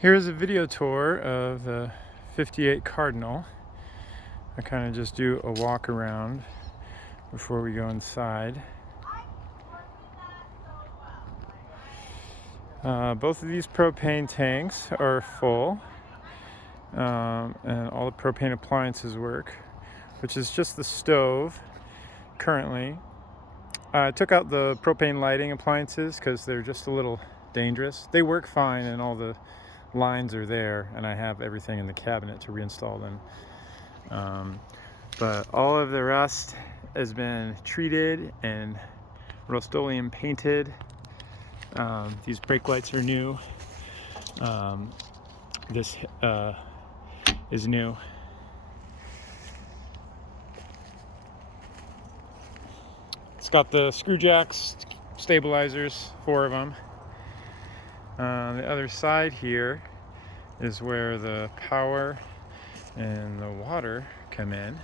Here's a video tour of the 58 Cardinal. I kind of just do a walk around before we go inside. Both of these propane tanks are full, and all the propane appliances work, which is just the stove currently. I took out the propane lighting appliances because they're just a little dangerous. They work fine and all the lines are there, and I have everything in the cabinet to reinstall them. But all of the rest has been treated and Rust-Oleum painted. These brake lights are new. This is new. It's got the screw jacks, stabilizers, 4 of them. The other side here is where the power and the water come in.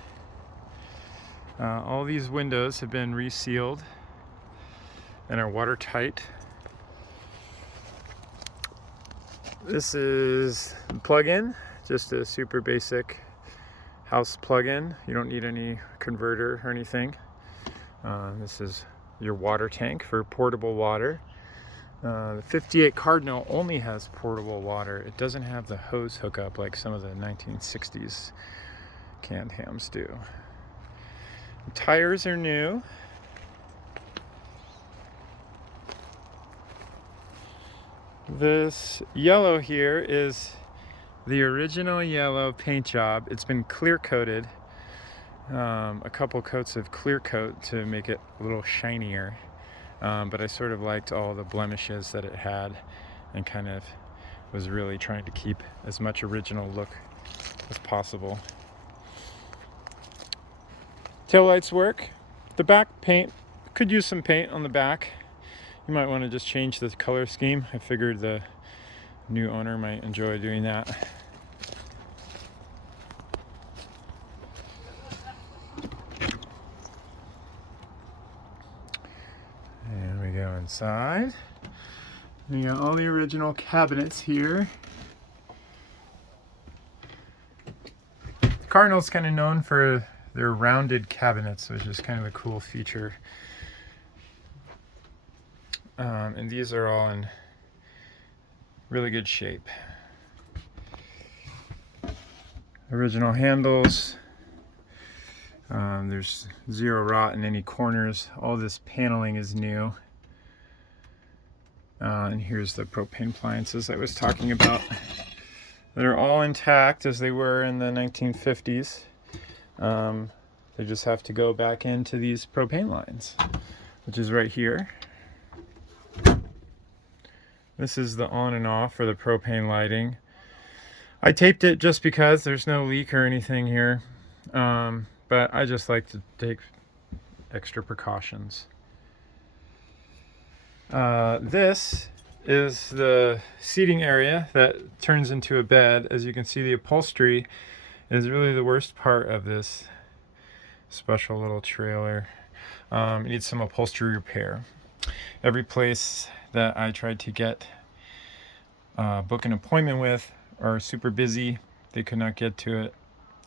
All these windows have been resealed and are watertight. This is the plug-in, just a super basic house plug-in. You don't need any converter or anything. This is your water tank for portable water. The 58 Cardinal only has portable water. It doesn't have the hose hookup like some of the 1960s canned hams do. The tires are new. This yellow here is the original yellow paint job. It's been clear coated. A couple coats of clear coat to make it a little shinier. But I sort of liked all the blemishes that it had and kind of was really trying to keep as much original look as possible. Taillights work. The back paint could use some paint on the back. You might want to just change the color scheme. I figured the new owner might enjoy doing that. And we go inside. You got all the original cabinets here. The Cardinal's kind of known for their rounded cabinets, which is kind of a cool feature. And these are all in really good shape. Original handles. There's zero rot in any corners. All this paneling is new. And here's the propane appliances I was talking about. They're all intact as they were in the 1950s. They just have to go back into these propane lines, which is right here. This is the on and off for the propane lighting. I taped it just because there's no leak or anything here. But I just like to take extra precautions. This is the seating area that turns into a bed. As you can see, the upholstery is really the worst part of this special little trailer. It needs some upholstery repair. Every place that I tried to book an appointment with are super busy. They could not get to it.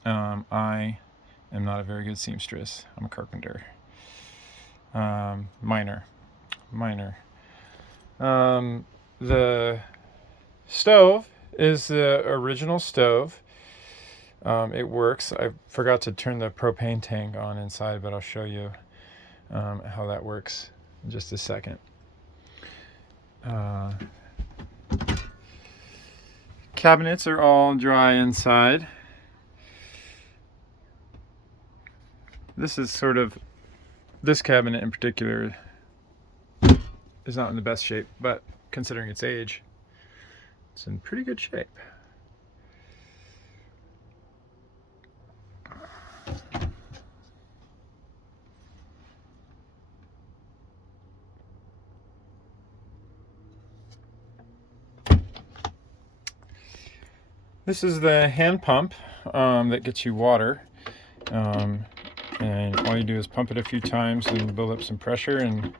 I am not a very good seamstress. I'm a carpenter. Minor. The stove is the original stove. It works. I forgot to turn the propane tank on inside, but I'll show you how that works in just a second. Cabinets are all dry inside. This cabinet in particular is not in the best shape, but considering its age, it's in pretty good shape. This is the hand pump that gets you water. And all you do is pump it a few times and build up some pressure, and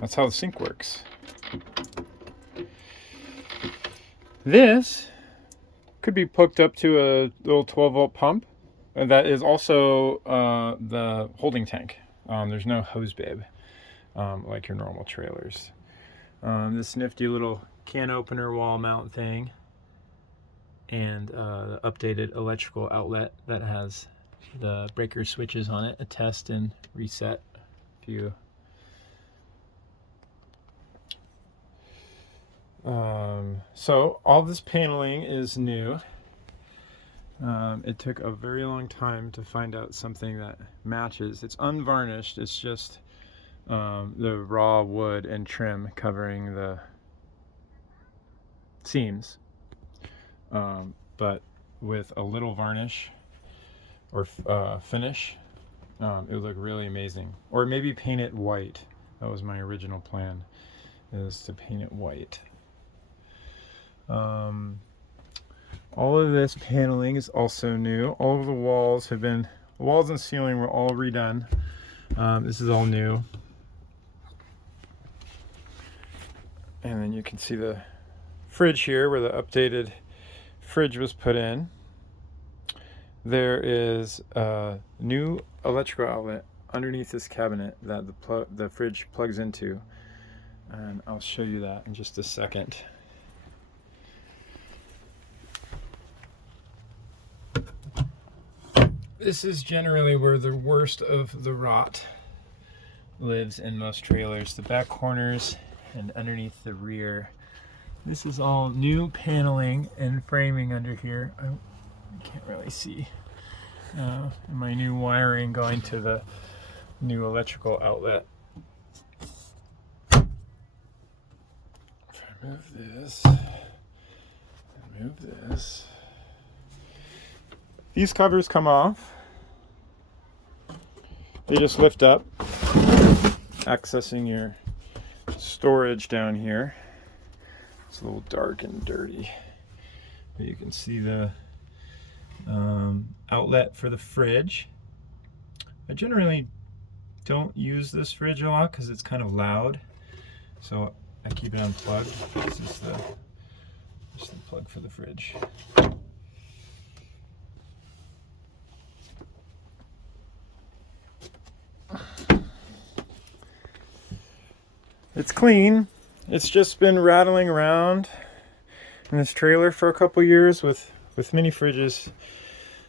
that's how the sink works. This could be hooked up to a little 12-volt pump. And that is also the holding tank. There's no hose bib like your normal trailers. This nifty little can opener wall mount thing, and the updated electrical outlet that has the breaker switches on it, a test and reset view. So all this paneling is new. It took a very long time to find out something that matches. It's unvarnished, it's just the raw wood and trim covering the seams. But with a little varnish or finish, it would look really amazing. Or maybe paint it white. That was my original plan, is to paint it white. All of this paneling is also new. All of the walls and ceiling were all redone. This is all new. And then you can see the fridge here where the updated fridge was put in. There is a new electrical outlet underneath this cabinet that the fridge plugs into. And I'll show you that in just a second. This is generally where the worst of the rot lives in most trailers. The back corners and underneath the rear. This is all new paneling and framing under here. I can't really see. My new wiring going to the new electrical outlet. If I move this, and move this. These covers come off. They just lift up, accessing your storage down here. It's a little dark and dirty, but you can see the outlet for the fridge. I generally don't use this fridge a lot because it's kind of loud, so I keep it unplugged. This is just the plug for the fridge. It's clean. It's just been rattling around in this trailer for a couple years with mini fridges.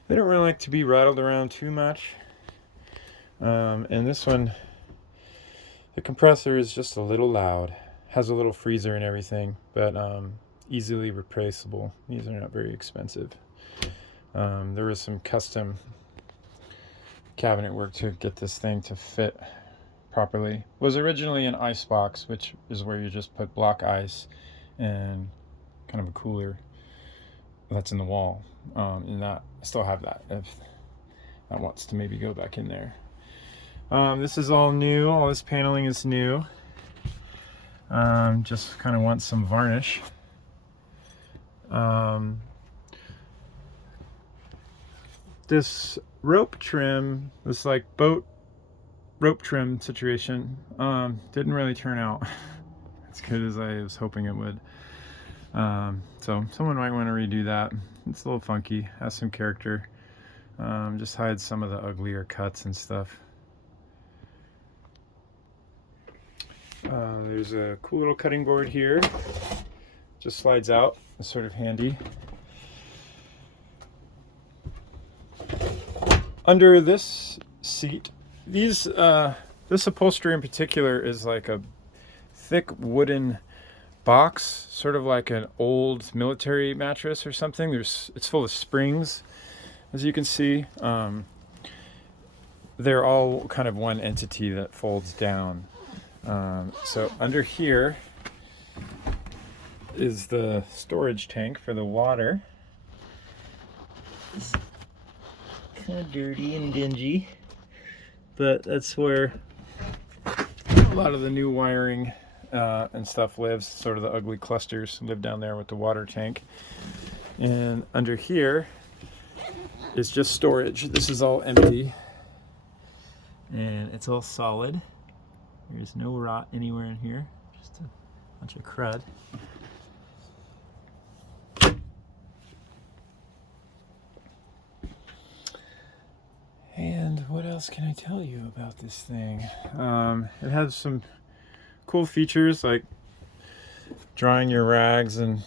They don't really like to be rattled around too much. And this one, the compressor is just a little loud. Has a little freezer and everything, but easily replaceable. These are not very expensive. There was some custom cabinet work to get this thing to fit properly. It was originally an ice box, which is where you just put block ice and kind of a cooler that's in the wall. And that I still have that if that wants to maybe go back in there. This is all new. All this paneling is new. Just kind of want some varnish. This rope trim, this like boat rope trim situation, didn't really turn out as good as I was hoping it would. So someone might want to redo that. It's a little funky, has some character. Just hides some of the uglier cuts and stuff. There's a cool little cutting board here. Just slides out. It's sort of handy. Under this seat, this upholstery in particular is like a thick wooden box, sort of like an old military mattress or something. It's full of springs, as you can see. They're all kind of one entity that folds down. So under here is the storage tank for the water. It's kind of dirty and dingy, but that's where a lot of the new wiring and stuff lives. Sort of the ugly clusters live down there with the water tank. And under here is just storage. This is all empty and it's all solid. There's no rot anywhere in here, just a bunch of crud. else can I tell you about this thing? It has some cool features like drying your rags and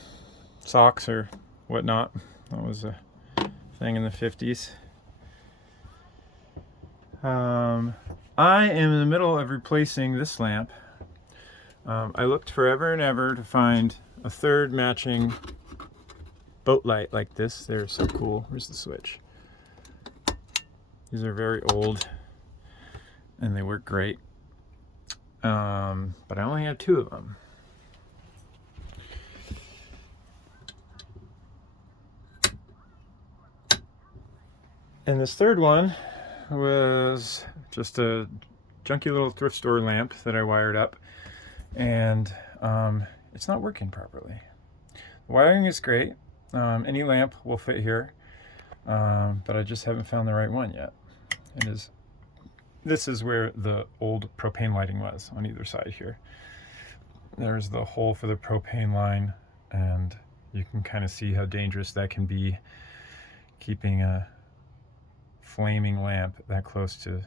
socks or whatnot. That was a thing in the 50s. I am in the middle of replacing this lamp. I looked forever and ever to find a third matching boat light like this. They're so cool. Where's the switch? These are very old and they work great. But I only have 2 of them. And this third one was just a junky little thrift store lamp that I wired up, and it's not working properly. The wiring is great. Any lamp will fit here, but I just haven't found the right one yet. This is where the old propane lighting was, on either side here. There's the hole for the propane line, and you can kind of see how dangerous that can be, keeping a flaming lamp that close to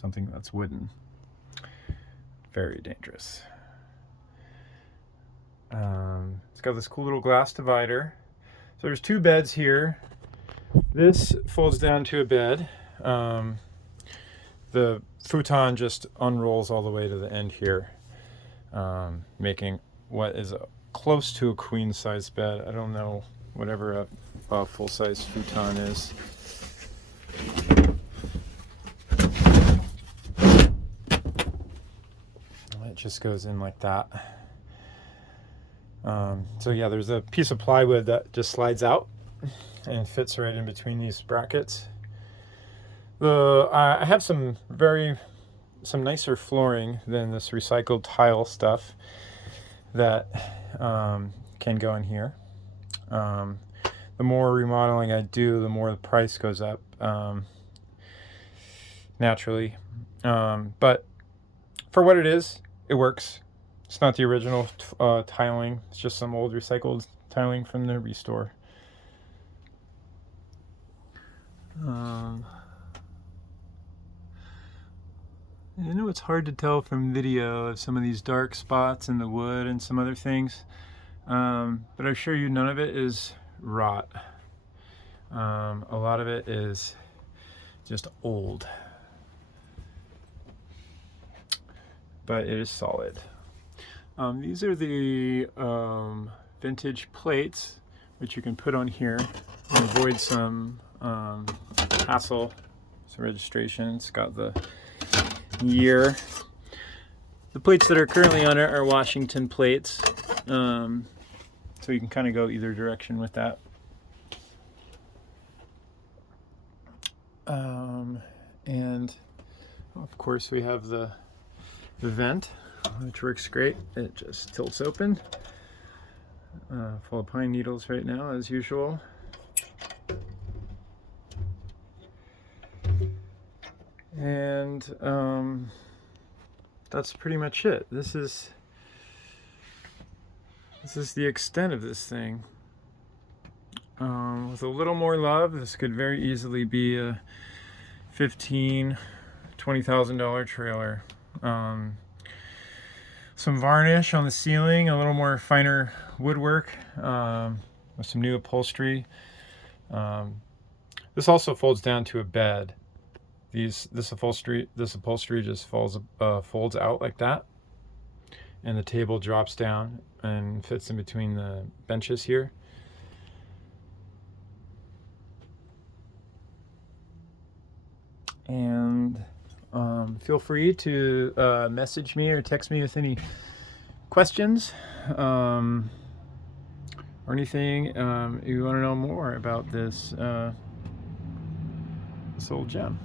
something that's wooden. Very dangerous. It's got this cool little glass divider. So there's 2 beds here. This folds down to a bed. The futon just unrolls all the way to the end here, making what is close to a queen size bed. I don't know whatever a full size futon is. It just goes in like that. So yeah, there's a piece of plywood that just slides out and fits right in between these brackets. I have some nicer flooring than this recycled tile stuff that can go in here. The more remodeling I do, the more the price goes up, naturally. But for what it is, it works. It's not the original tiling. It's just some old recycled tiling from the restore. I know it's hard to tell from video of some of these dark spots in the wood and some other things, but I assure you none of it is rot. A lot of it is just old, but it is solid. These are the vintage plates which you can put on here and avoid some hassle. It's a registration. It's got the year. The plates that are currently on it are Washington plates, so you can kind of go either direction with that. And of course we have the vent, which works great. It just tilts open. Full of pine needles right now, as usual. And that's pretty much it. This is the extent of this thing. With a little more love, this could very easily be a $15,000-$20,000 trailer. Some varnish on the ceiling, a little more finer woodwork, with some new upholstery. This also folds down to a bed. This upholstery just folds out like that, and the table drops down and fits in between the benches here. And feel free to message me or text me with any questions, or anything you want to know more about this old gem.